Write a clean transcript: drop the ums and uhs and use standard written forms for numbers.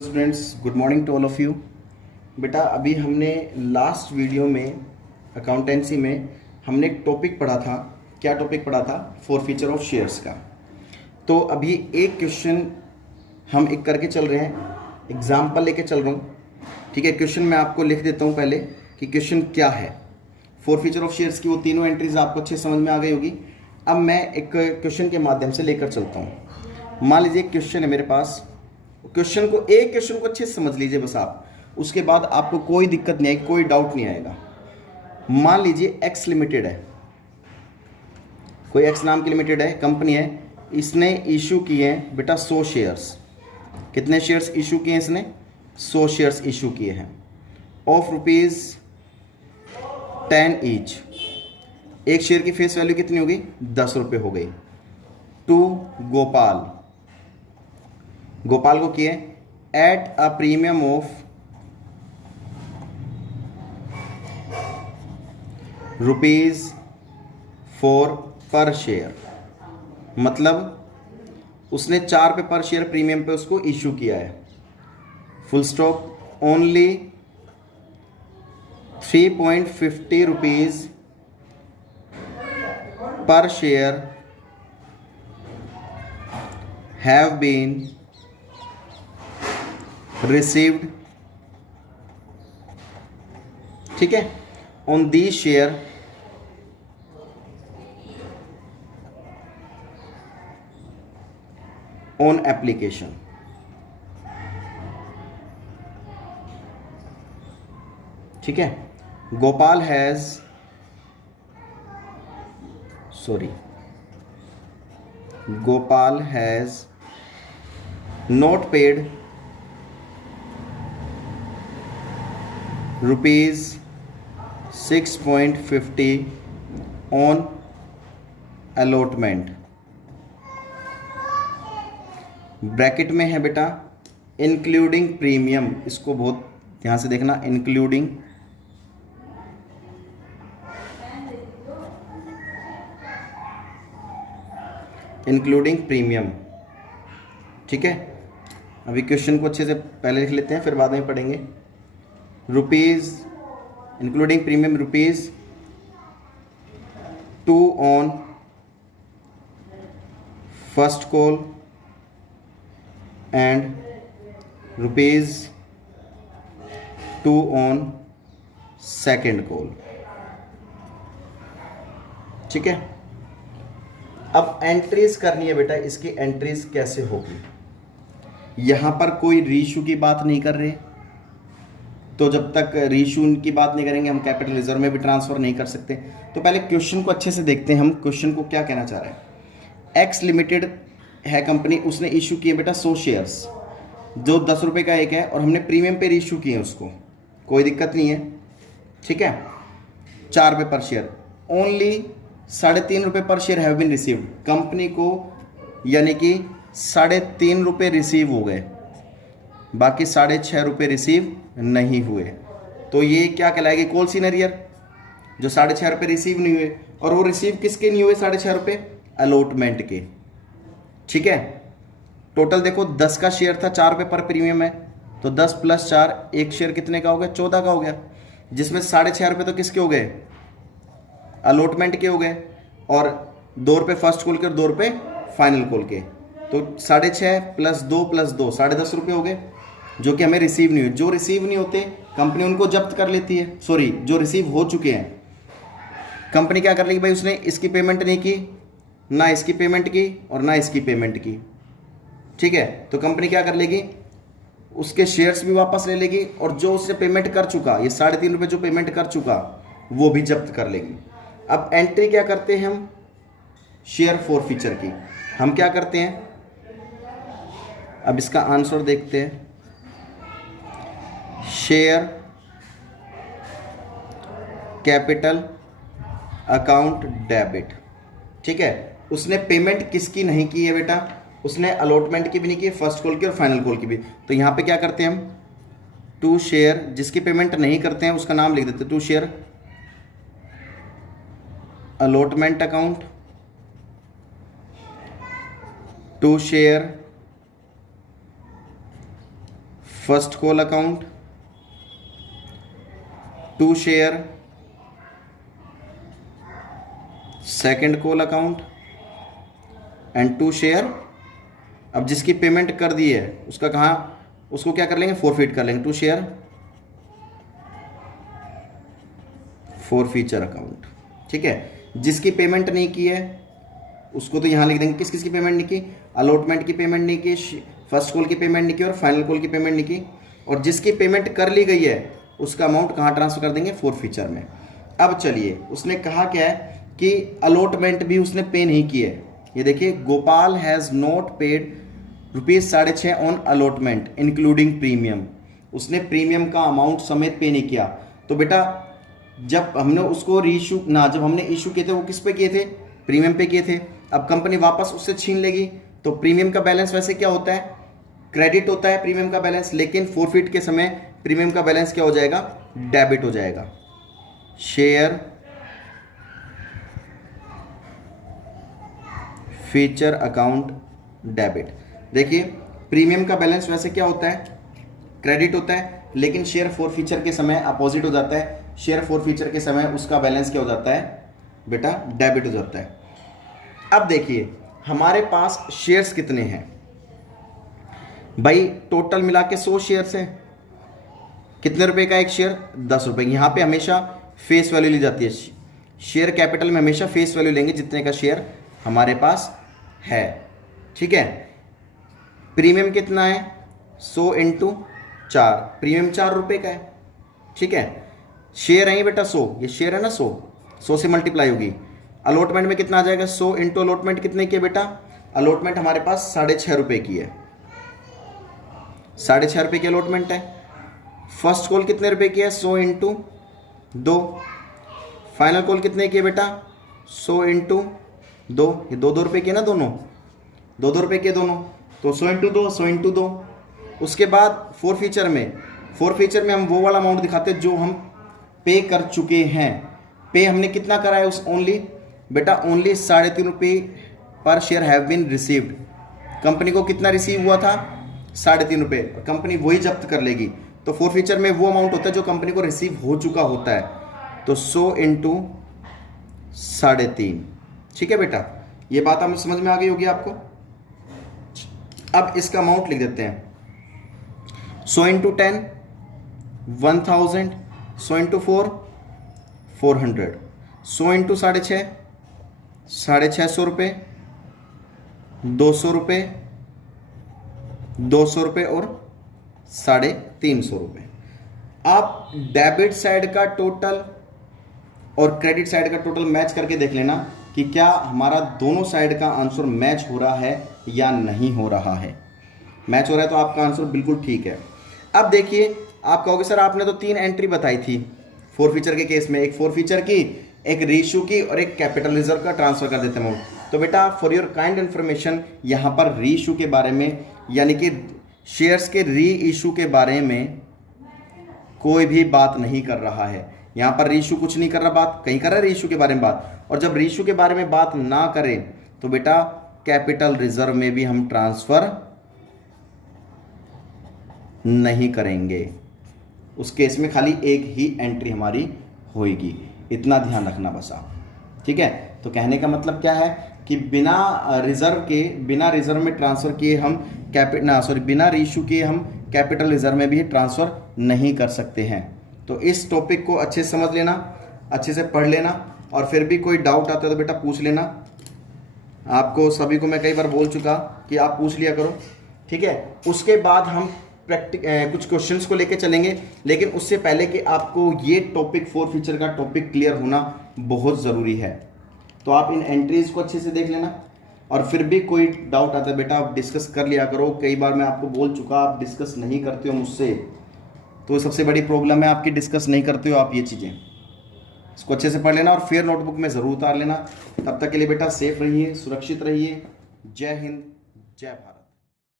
Students, good morning to all of you. बेटा, अभी हमने लास्ट वीडियो में अकाउंटेंसी में हमने एक टॉपिक पढ़ा था। क्या टॉपिक पढ़ा था? फोर फीचर ऑफ शेयर्स का। तो अभी एक क्वेश्चन हम एक करके चल रहे हैं, एग्जाम्पल लेके चल रहा हूँ। ठीक है, क्वेश्चन मैं आपको लिख देता हूँ पहले कि क्वेश्चन क्या है। फोर फीचर ऑफ शेयर्स की वो तीनों एंट्रीज आपको अच्छे समझ में आ गई होगी। अब मैं एक क्वेश्चन के माध्यम से लेकर चलता हूँ। मान लीजिए क्वेश्चन है मेरे पास, क्वेश्चन को अच्छे से समझ लीजिए बस आप, उसके बाद आपको कोई दिक्कत नहीं आएगी, कोई डाउट नहीं आएगा। मान लीजिए एक्स लिमिटेड है, कोई एक्स नाम की लिमिटेड है, कंपनी है। इसने इशू किए हैं बेटा 100 शेयर्स। कितने शेयर्स इशू किए हैं इसने? 100 शेयर्स इशू किए हैं ऑफ ₹10 ईच। एक शेयर की फेस वैल्यू कितनी होगी? 10 रुपये हो गई। टू गोपाल को किए एट अ प्रीमियम ऑफ ₹4 पर शेयर। मतलब उसने 4 पे पर शेयर प्रीमियम पे उसको इशू किया है। Full stop. ओनली ₹3.50 पर शेयर हैव बीन रिसीव्ड, ठीक है, on the share on application. ठीक है, Gopal has not paid ₹6.50 on allotment. Bracket में है बेटा इंक्लूडिंग प्रीमियम, इसको बहुत ध्यान से देखना, इंक्लूडिंग प्रीमियम। ठीक है, अभी क्वेश्चन को अच्छे से पहले लिख लेते हैं, फिर बाद में पढ़ेंगे। Including premium ₹2 on first call and ₹2 on second call. ठीक है, अब एंट्रीज करनी है बेटा। इसकी एंट्रीज कैसे होगी? यहां पर कोई रीइश्यू की बात नहीं कर रहे, तो जब तक रीइश्यू की बात नहीं करेंगे हम कैपिटल रिजर्व में भी ट्रांसफर नहीं कर सकते। तो पहले क्वेश्चन को अच्छे से देखते हैं हम। क्वेश्चन को क्या कहना चाह रहे हैं? एक्स लिमिटेड है कंपनी, उसने इशू किए बेटा 100 शेयर्स, जो 10 रुपये का एक है, और हमने प्रीमियम पे रीइश्यू किए उसको, कोई दिक्कत नहीं है। ठीक है, 4 रुपये per share. Only ₹3.5 per share have been received. Company को यानी कि ₹3.5 रिसीव हो गए, बाकी ₹6.5 रिसीव नहीं हुए। तो ये क्या कहलाएगी? Call scene arrear. जो ₹6.5 रिसीव नहीं हुए, और वो रिसीव किसके नहीं हुए ₹6.5? अलॉटमेंट के। ठीक है, टोटल देखो 10 का शेयर था, 4 रुपये पर प्रीमियम है, तो 10 + 4, एक शेयर कितने का हो गया? 14 का हो गया, जिसमें ₹6.5 तो किसके हो गए? अलॉटमेंट के हो गए, और ₹2 फर्स्ट कॉल के और ₹2 फाइनल कॉल के। तो 6.5 + 2 + 2 ₹10.5 हो गए, जो कि हमें रिसीव नहीं हुए। जो रिसीव नहीं होते कंपनी उनको जब्त कर लेती है। सॉरी, जो रिसीव हो चुके हैं कंपनी क्या कर लेगी भाई? उसने इसकी पेमेंट नहीं की, ना इसकी पेमेंट की, और ना इसकी पेमेंट की। ठीक है, तो कंपनी क्या कर लेगी? उसके शेयर्स भी वापस ले लेगी, और जो उससे पेमेंट कर चुका, ये ₹3.5 जो पेमेंट कर चुका, वो भी जब्त कर लेगी। अब एंट्री क्या करते हैं हम? शेयर फोर फीचर की हम क्या करते हैं? अब इसका आंसर देखते हैं। Share capital account debit. ठीक है, उसने पेमेंट किसकी नहीं की है बेटा? उसने अलॉटमेंट की भी नहीं की, फर्स्ट कॉल की और फाइनल कॉल की भी। तो यहां पे क्या करते हैं हम? टू शेयर, जिसकी पेमेंट नहीं करते हैं उसका नाम लिख देते हैं, to share allotment account, to share first call account, to share second call account and to share. अब जिसकी पेमेंट कर दी है उसका उसको क्या कर लेंगे, फॉरफिट कर लेंगे, टू शेयर फॉरफीचर अकाउंट। ठीक है, जिसकी पेमेंट नहीं की है उसको तो यहाँ लिख देंगे किस किस की पेमेंट नहीं की, अलॉटमेंट की पेमेंट नहीं की, फर्स्ट कॉल की पेमेंट नहीं की और फाइनल कॉल की पेमेंट नहीं की। और जिसकी पेमेंट कर ली गई है उसका अमाउंट कहाँ ट्रांसफर कर देंगे, फॉरफीचर में। अब चलिए, उसने कहा क्या है कि अलॉटमेंट भी उसने पे नहीं की है। ये देखिए, Gopal has not paid ₹6.5 on allotment including premium. उसने प्रीमियम का अमाउंट समेत पे नहीं किया। तो बेटा जब हमने उसको रीइशू जब हमने इशू किए थे वो किस पे किए थे, प्रीमियम पे किए थे। अब कंपनी वापस उससे छीन लेगी तो प्रीमियम का बैलेंस वैसे क्या होता है, क्रेडिट होता है प्रीमियम का बैलेंस, लेकिन फॉरफिट के समय प्रीमियम का बैलेंस क्या हो जाएगा, डेबिट हो जाएगा। Share feature account debit. देखिए, प्रीमियम का बैलेंस वैसे क्या होता है, क्रेडिट होता है, लेकिन शेयर फॉरफीचर के समय अपोजिट हो जाता है। शेयर फॉरफीचर के समय उसका बैलेंस क्या हो जाता है बेटा, डेबिट हो जाता है। अब देखिए हमारे पास शेयर्स कितने हैं भाई, टोटल मिला के 100 शेयर्स हैं। कितने रुपए का एक शेयर, 10 रुपए। यहाँ पे हमेशा फेस वैल्यू ली जाती है, शेयर कैपिटल में हमेशा फेस वैल्यू लेंगे जितने का शेयर हमारे पास है। ठीक है, प्रीमियम कितना है, 100 × 4, प्रीमियम 4 रुपए का है। ठीक है, शेयर है बेटा 100, ये शेयर है ना 100 से मल्टीप्लाई होगी। अलॉटमेंट में कितना आ जाएगा, 100 × अलॉटमेंट कितने की है बेटा, अलॉटमेंट हमारे पास 6.5 रुपए की है, 6.5 रुपए की अलॉटमेंट है। फर्स्ट कॉल कितने रुपए की है, 100 × 2। फाइनल कॉल कितने की है बेटा, 100 × 2, ये 2 रुपए की है ना, दोनों 2 रुपए के दोनों, तो 100 × 2, 100 × 2। उसके बाद फॉरफीचर में हम वो वाला अमाउंट दिखाते हैं जो हम पे कर चुके हैं। पे हमने कितना करा है उस ओनली बेटा, ओनली 3.5 रुपये per share have been received. Company को कितना रिसीव हुआ था, 3.5 रुपये, कंपनी वही जब्त कर लेगी। तो फॉरफीचर में वो अमाउंट होता है जो कंपनी को रिसीव हो चुका होता है। तो 100 × 3.5। ठीक है बेटा, ये बात हमें समझ में आ गई होगी आपको। अब इसका अमाउंट लिख देते हैं, 100 × 10 1000, 100 × 4 400, 100 × 6.5 650 रुपये, 200 रुपये, 200 रुपये और 350 रुपये। आप डेबिट साइड का टोटल और क्रेडिट साइड का टोटल मैच करके देख लेना कि क्या हमारा दोनों साइड का आंसर मैच हो रहा है या नहीं हो रहा है। मैच हो रहा है तो आपका आंसर बिल्कुल ठीक है। अब देखिए, आप कहोगे सर आपने तो 3 एंट्री बताई थी फॉरफीचर के केस में, एक फॉरफीचर की, एक रीइशू की और एक कैपिटल रिजर्व का ट्रांसफर कर देते हैं। तो बेटा फॉर योर काइंड इन्फॉर्मेशन, यहाँ पर रीइशू के बारे में यानी कि शेयर्स के रीइशू के बारे में कोई भी बात नहीं कर रहा है। यहाँ पर रीइशू कुछ नहीं कर रहा, बात कहीं कर रहा है रीइशू के बारे में बात। और जब रीइशू के बारे में बात ना करें तो बेटा कैपिटल रिजर्व में भी हम ट्रांसफर नहीं करेंगे। उस केस में खाली एक ही एंट्री हमारी होगी, इतना ध्यान रखना बस आप। ठीक है, तो कहने का मतलब क्या है कि बिना रिजर्व में ट्रांसफर किए हम बिना रीइशू किए हम कैपिटल रिजर्व में भी ट्रांसफर नहीं कर सकते हैं। तो इस टॉपिक को अच्छे से समझ लेना, अच्छे से पढ़ लेना, और फिर भी कोई डाउट आता है तो बेटा पूछ लेना। आपको सभी को मैं कई बार बोल चुका कि आप पूछ लिया करो। ठीक है, उसके बाद हम कुछ क्वेश्चंस को लेके चलेंगे, लेकिन उससे पहले कि आपको ये टॉपिक फॉरफीचर का टॉपिक क्लियर होना बहुत ज़रूरी है। तो आप इन एंट्रीज को अच्छे से देख लेना, और फिर भी कोई डाउट आता है बेटा आप डिस्कस कर लिया करो। कई बार मैं आपको बोल चुका, आप डिस्कस नहीं करते हो मुझसे, तो सबसे बड़ी प्रॉब्लम है आपकी, डिस्कस नहीं करते हो आप ये चीज़ें। इसको अच्छे से पढ़ लेना और फिर नोटबुक में ज़रूर उतार लेना। तब तक के लिए बेटा सेफ रहिए, सुरक्षित रहिए। जय हिंद, जय भारत।